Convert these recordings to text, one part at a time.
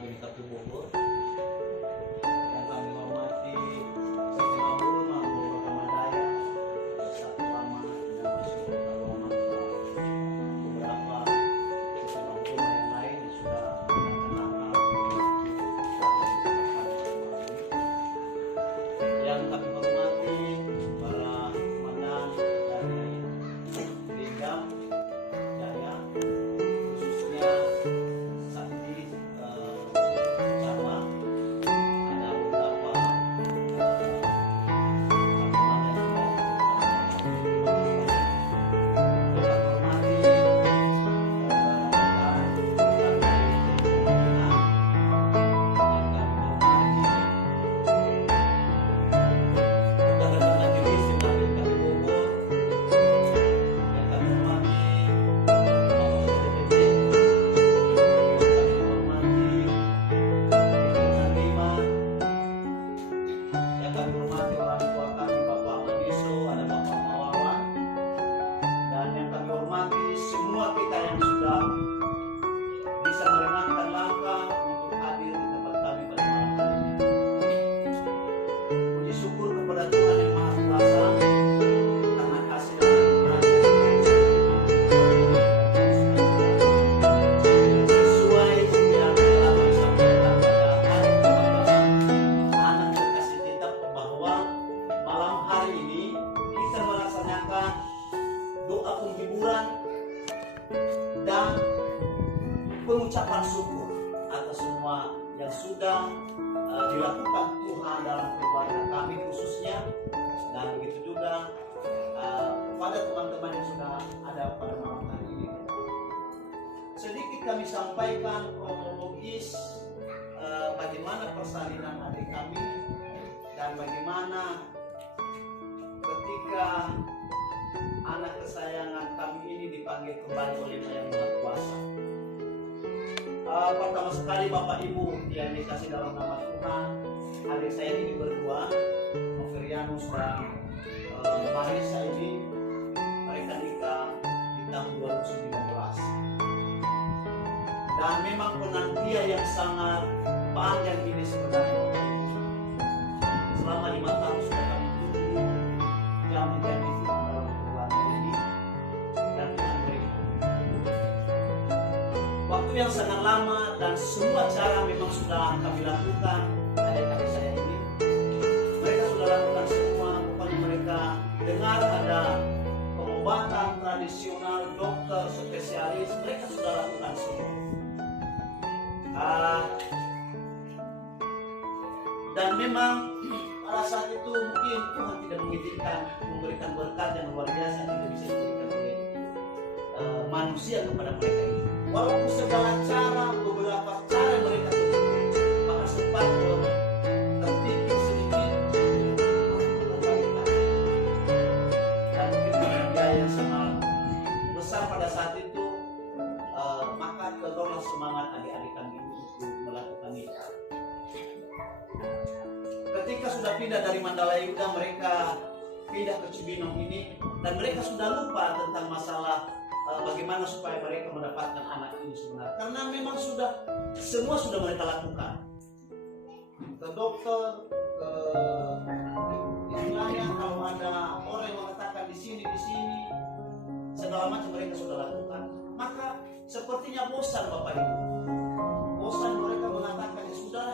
Bintang Bogor yang kami hormati Ketua Guru Mahmud Ramadaya, Satu Lama dan Masuk Lama, beberapa Ketua Guru yang lain yang sudah mengenal yang kami hormati para komandan dari Pindam Jaya, khususnya Sakti Cabang, ada beberapa komandan juga kami hormati rekan-rekan majelis yang kami Bogor, yang kami hormati yang kami hormati orang tua kami Bapak Maniso, ada Bapak Mawawan, dan yang kami hormati semua kita yang sudah bisa meringankan langkah untuk hadir di tempat kami pada malam hari ini. Puji syukur kepada Tuhan yang Maha Kuasa karena kasih dan anugerahnya sesuai yang telah disampaikan pada hari pertama anak terkasih kita, bahwa malam hari ini kita melaksanakan doa penghiburan dan pengucapan syukur atas semua yang sudah dilakukan Tuhan dalam keluarga kami khususnya, dan begitu juga kepada teman-teman yang sudah ada pada malam hari ini. Sedikit kami sampaikan kronologis bagaimana persalinan adik kami dan bagaimana ketika anak kesayangan kami ini dipanggil kembali oleh Yang Maha Kuasa. Pertama sekali Bapak Ibu yang dikasih dalam nama Tuhan, adik saya ini berdua, Noverianus dan Marisa ini, mereka nikah di tahun 2019. Dan memang penantian yang sangat panjang ini sebenarnya Bapak Ibu. Selama 5 tahun sudah kami tunggu janji-janji Tuhan dalam keluarga ini, dan Tuhan beri waktu yang sangat lama, dan semua cara memang sudah kami lakukan. Adik-adik saya ini, mereka sudah lakukan semua. Pokoknya mereka dengar ada pengobatan tradisional, dokter, spesialis, mereka sudah lakukan semua. Dan memang pada saat itu mungkin Tuhan tidak mengizinkan memberikan berkat yang luar biasa yang tidak bisa diberikan oleh manusia kepada mereka ini. Walaupun segala cara, beberapa cara mereka tempuh, maka sempat terpikir sedikit kebaikan. Dan mungkin dengan biaya yang sangat besar pada saat itu, maka terdorong semangat adik-adik kami untuk melakukan itu. Ketika sudah pindah dari Mandalay Yuda, mereka pindah ke Cibinong ini, dan mereka sudah lupa tentang masalah bagaimana supaya mereka mendapatkan anak ini sebenarnya, karena memang semua sudah mereka lakukan, ke dokter, ke istilahnya kalau ada orang yang mengatakan di sini segala macam mereka sudah lakukan. Maka sepertinya bosan Bapak Ibu, bosan mereka mengatakan ya sudah,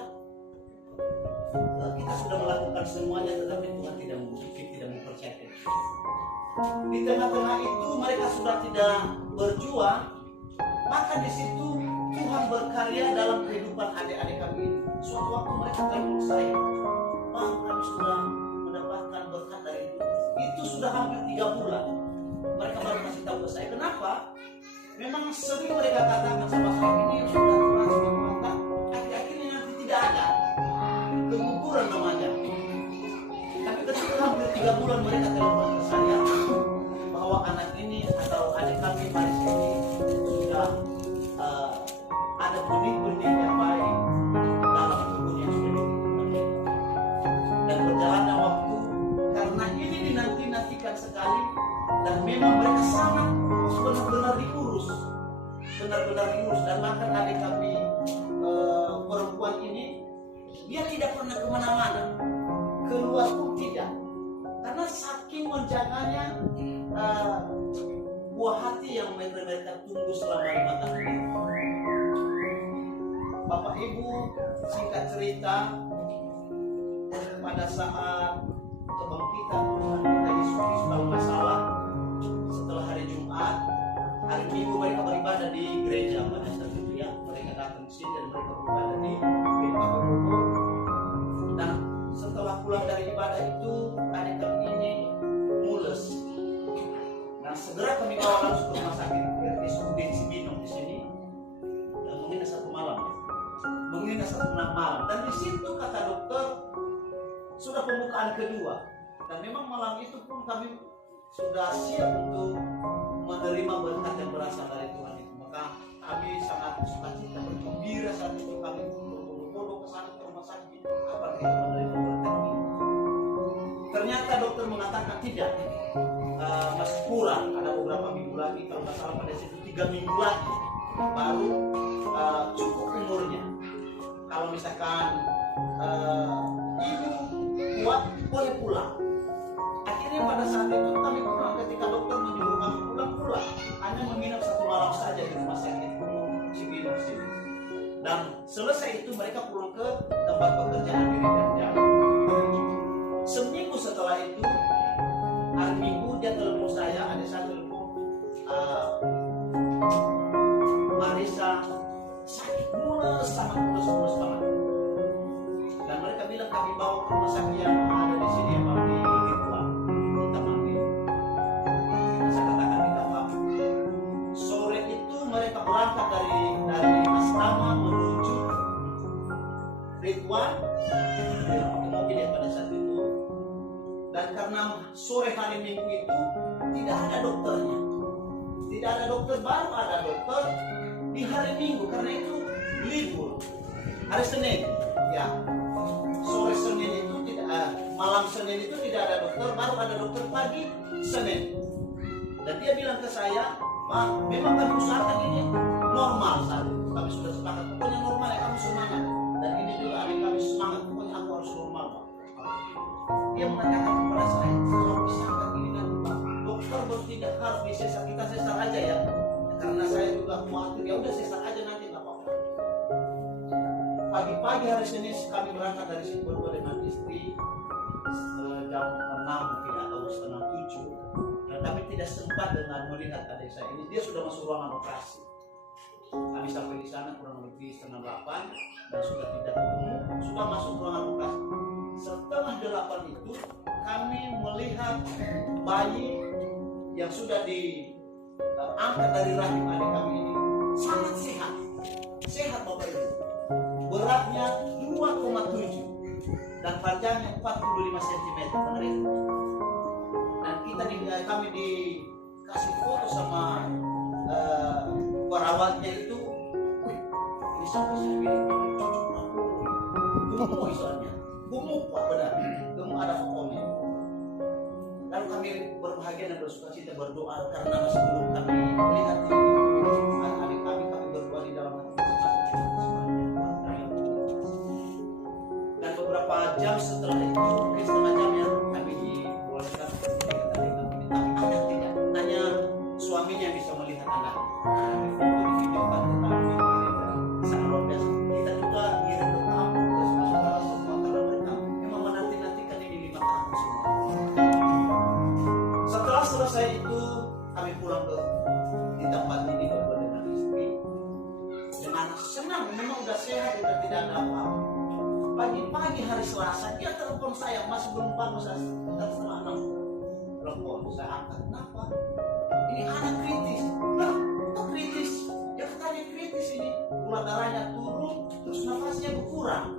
kita sudah melakukan semuanya, tetapi Tuhan tidak mempercayakan. Di tengah-tengah itu mereka sudah tidak berjuang, maka di situ Tuhan berkarya dalam kehidupan adik-adik kami ini. Suatu waktu mereka telepon saya, Bang, kami sudah mendapatkan berkat dari itu sudah hampir 3 bulan. Mereka baru kasih tahu ke saya. Kenapa? Memang sering mereka katakan sama saya, ini sudah maka akhir-akhirnya nanti tidak ada keguguran namanya. Tapi ketika hampir 3 bulan mereka telepon ke saya bahwa anak ini atau adik kami Maris ini sudah ada benih-benih yang baik dalam tubuhnya yang sudah diberikan. Dan berjalannya waktu, karena ini dinanti-nantikan sekali, dan memang mereka sangat benar-benar diurus, dan bahkan adik kami singkat cerita, pada saat kebangkitan Tuhan kita Yesus Kristus kalau nggak salah, setelah hari Jumat, hari Minggu mereka beribadah di gereja pada saat itu ya. Mereka datang ke sini dan mereka beribadah di gereja Bogor. Dan setelah pulang dari ibadah itu, adik kami ini mules. Nah, segera kami bawa langsung ke rumah sakit RSUD Cibinong di sini. Dan menginap 1 malam. Menginap 1 malam. Dan di situ kata dokter sudah pembukaan kedua. Dan memang malam itu pun kami sudah siap untuk menerima berkat yang berasal dari Tuhan itu. Maka kami sangat sukacita, bergembira saat itu kami berbondong-bondong ke sana ke rumah sakit agar kita menerima berkat ini. Ternyata dokter mengatakan tidak, masih kurang, ada beberapa minggu lagi, kalau nggak salah pada situ 3 minggu lagi baru cukup umurnya. Kalau misalkan ibu kuat boleh pulang. Akhirnya pada saat itu kami pulang, ketika dokter menyuruh kami pulang, hanya menginap 1 malam saja di rumah sakit Cibinong sini. Dan selesai itu mereka pulang ke tempat pekerjaan diri dan jalan. Seminggu setelah itu, hari Minggu dia telepon saya, ada saya telepon, Marisa sakit mulus banget. Dan mereka bilang kami bawa ke rumah sakit yang ada di sini yang mau di Ritual, kita manggil. Saya katakan tidak apa-apa. Sore itu mereka berangkat dari asrama menuju Ritual, pakai mobil ya pada saat itu. Dan karena sore hari Minggu itu tidak ada dokternya, tidak ada dokter, baru ada dokter di hari Minggu karena itu libur. Hari Senin, ya. Sore Senin itu tidak, malam Senin itu tidak ada dokter, baru ada dokter pagi Senin. Dan dia bilang ke saya, Pak, memang kami usahakan ini normal saat itu. Kami sudah sepakat, pokoknya normal ya, kamu semangat. Dan ini juga adik kami semangat, pokoknya aku harus normal, Pak. Dia mengatakan kepada saya, kalau misalkan ini dan Pak, dokter tidak harus disesar, kita sesar aja ya. Karena saya juga khawatir, ya udah sesar aja nanti nggak apa-apa. Pagi-pagi hari Senin kami berangkat dari sini berdua dengan istri jam 6 mungkin atau setengah 7. Dan kami tidak sempat dengan melihat adik saya ini, dia sudah masuk ruangan operasi. Kami sampai di sana kurang lebih setengah 8 dan sudah tidak ketemu, sudah masuk ruangan operasi. Setengah 8 itu kami melihat bayi yang sudah diangkat dari rahim adik kami ini sangat sehat Bapak Ibu. Beratnya 2,7 dan panjangnya 45 cm. Dan kami dikasih foto sama perawatnya itu. Ini sampai saya bilang gemuk soalnya, gemuk Pak, benar, gemuk, ada fotonya. Lalu kami berbahagia dan bersukacita berdoa karena masih belum kami melihat adik kami berdoa di dalam hati. Dan beberapa jam setelah itu, mungkin setengah jam ya, kami dibolehkan tapi anak tidak, hanya suaminya yang bisa melihat anak. Di foto di video kan kami sangat luar biasa. Kita juga ngirim ke tamu ke saudara semua karena mereka memang menanti-nantikan ini 5 tahun semua. Setelah selesai itu kami pulang di tempat ini berdua dengan istri dengan senang, memang udah sehat, udah tidak ada apa-apa. Pagi-pagi hari Selasa dia telepon saya, masih belum bangun, saya setengah 6 telepon, saya angkat. Kenapa? Ini anak kritis. Lah, kok kritis? Ya katanya kritis ini, gula darahnya turun, terus nafasnya berkurang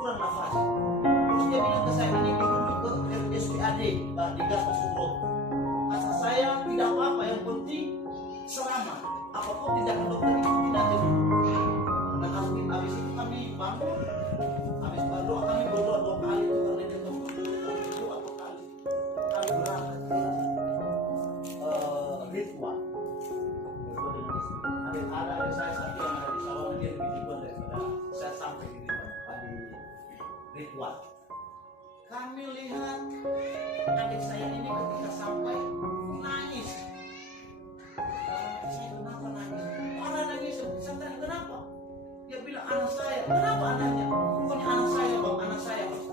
nafas. Terus dia bilang ke saya, ini dirujuk ke RSUD di Gatot Subroto. Kata saya tidak apa-apa, yang penting selamat. Apapun tindakan dokter itu tidak ada. Dan habis itu kami bangun, habis berdoa kami berdoa 2 kali itu karena dia berdoa 2 kali. Kami berangkat ke Ritual. Berdoa dengan istri. Ada saya satu yang ada di Sawangan, dia lebih duluan daripada saya sampai di Ritual. Kami lihat adik saya ini ketika sampai nangis. Saya kenapa nangis? Orang nangis, saya tanya kenapa? Dia bilang anak saya kenapa anaknya? Pokoknya anak saya bang, anak saya bang.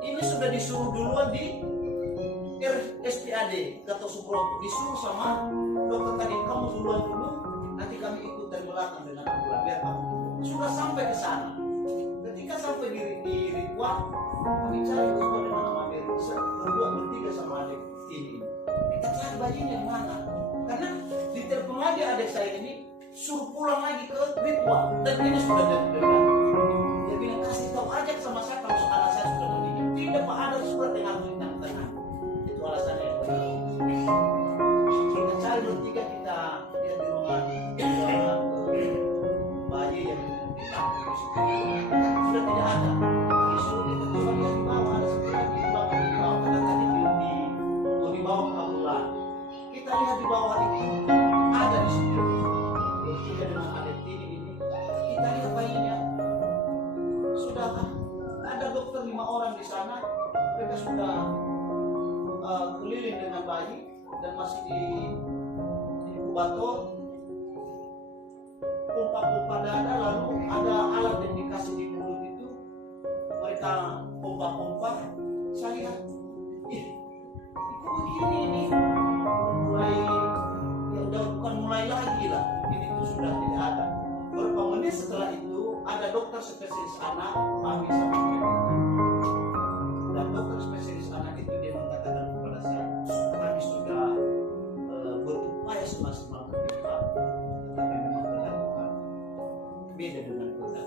Ini sudah disuruh duluan di RSPAD Gatot Subroto, disuruh sama dokter tadi, kamu duluan dulu, nanti kami ikut dari belakang dengan ambulan biar kamu sudah sampai ke sana. Ketika sampai di Ridwan, kami cari berdua dengan Mama Mary, berdua bertiga sama adik ini. Kita cari bayinya di mana? Karena di telepon lagi adik saya ini suruh pulang lagi ke Ridwan, dan ini sudah dekat. Dia bilang kasih tahu aja sama saya kalau anak saya sudah meninggal. Tidak pak, ada surat yang harus ditanda. Itu alasannya. Kita cari bertiga, kita lihat di rumah bayi yang ditangkap sudah tidak ada. Disuruh kita coba lihat di bawah, ada satu lagi di bawah karena tadi mau dibawa ke ambulan. Kita lihat di bawah itu ada di situ. Bertiga dengan adik ini. Kita lihat bayinya. Sudah ada dokter 5 orang di sana. Mereka sudah keliling dengan bayi dan masih di inkubator, pompa dada, lalu ada alat yang dikasih di mulut itu, mereka pompa. Saya lihat, kok begini ini? Mulai, ya udah bukan mulai lagi lah, ini itu sudah tidak ada. Beberapa menit setelah itu ada dokter spesialis anak, kami sama mereka. Dan dokter spesialis anak itu dia mengatakan kepada saya, kami sudah berupaya semaksimal mungkin Pak, tetapi memang benar Pak, beda dengan benar.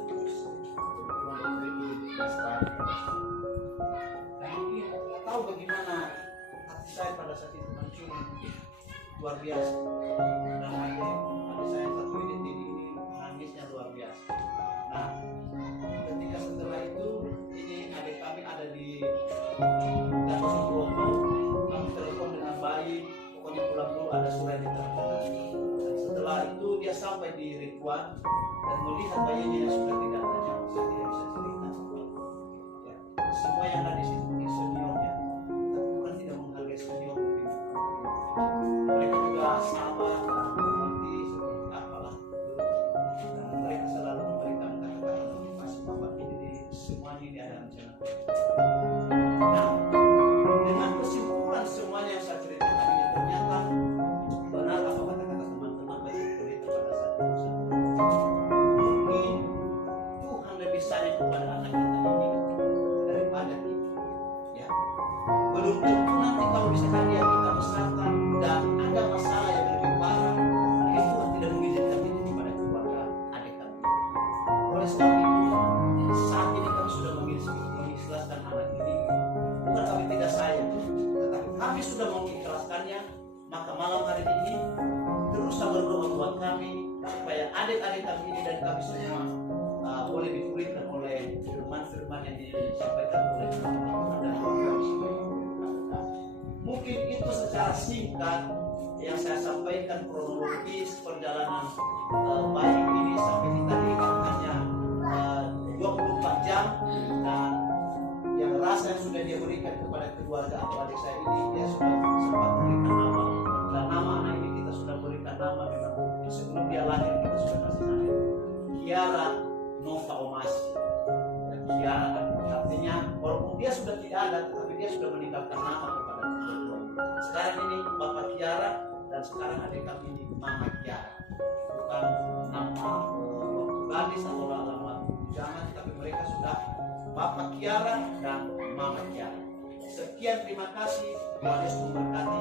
Nah mungkin tahu bagaimana hati saya pada saat itu mencium luar biasa. Dan ada saya satu ini nangisnya luar biasa. Nah ketika setelah itu ini adik kami ada di Gatot Subroto, kami telepon dengan bayi, pokoknya pulang dulu ada surat di tangan. Dan setelah itu dia sampai di Ridwan dan melihat bayinya yang sudah tidak ada, saya tidak bisa cerita. Ya, semua yang ada di situ ini seniornya, tapi Tuhan tidak menghargai senior. Mereka juga sama dan mengerti seperti apalah. Dan mereka selalu memberikan kata-kata motivasi bahwa ini semuanya ini ada rencana. Nah, dengan kesimpulan semuanya yang saya ceritakan ini ternyata benar apa kata-kata teman-teman baik berita pada saat itu. Mungkin Tuhan lebih sayang kepada anak kita ini daripada kita. Ya, belum tentu nanti kalau misalkan dia kita besarkan dan ada masalah yang lebih parah, mungkin Tuhan tidak mengizinkan itu kepada keluarga adik kami. Oleh sebab itu, saat ini kami sudah mengikhlaskan anak ini. Bukan kami tidak sayang, tetapi kami sudah mengikhlaskannya. Maka malam hari ini teruslah berdoa buat kami supaya adik-adik kami ini dan kami semua boleh dipulihkan oleh firman-firman yang disampaikan oleh Tuhan dan kami semua. Mungkin itu secara singkat yang saya sampaikan kronologis perjalanan bayi ini sampai kita lihat hanya 24 jam, dan yang rasa yang sudah dia berikan kepada keluarga adik saya ini, dia sudah sempat berikan nama, dan nama anak ini kita sudah berikan nama memang sebelum dia lahir kita sudah kasih nama Kiara Nova Omasi. Dan Kiara artinya walaupun dia sudah tidak ada, tetapi dia sudah meninggalkan nama kepada Tuhan. Sekarang ini Bapak Kiara dan sekarang adik kami ini Mama Kiara, bukan nama Portugalis atau nama jangan, tapi mereka sudah Bapak Kiara dan Mama Kiara. Sekian, terima kasih. Tuhan Yesus memberkati.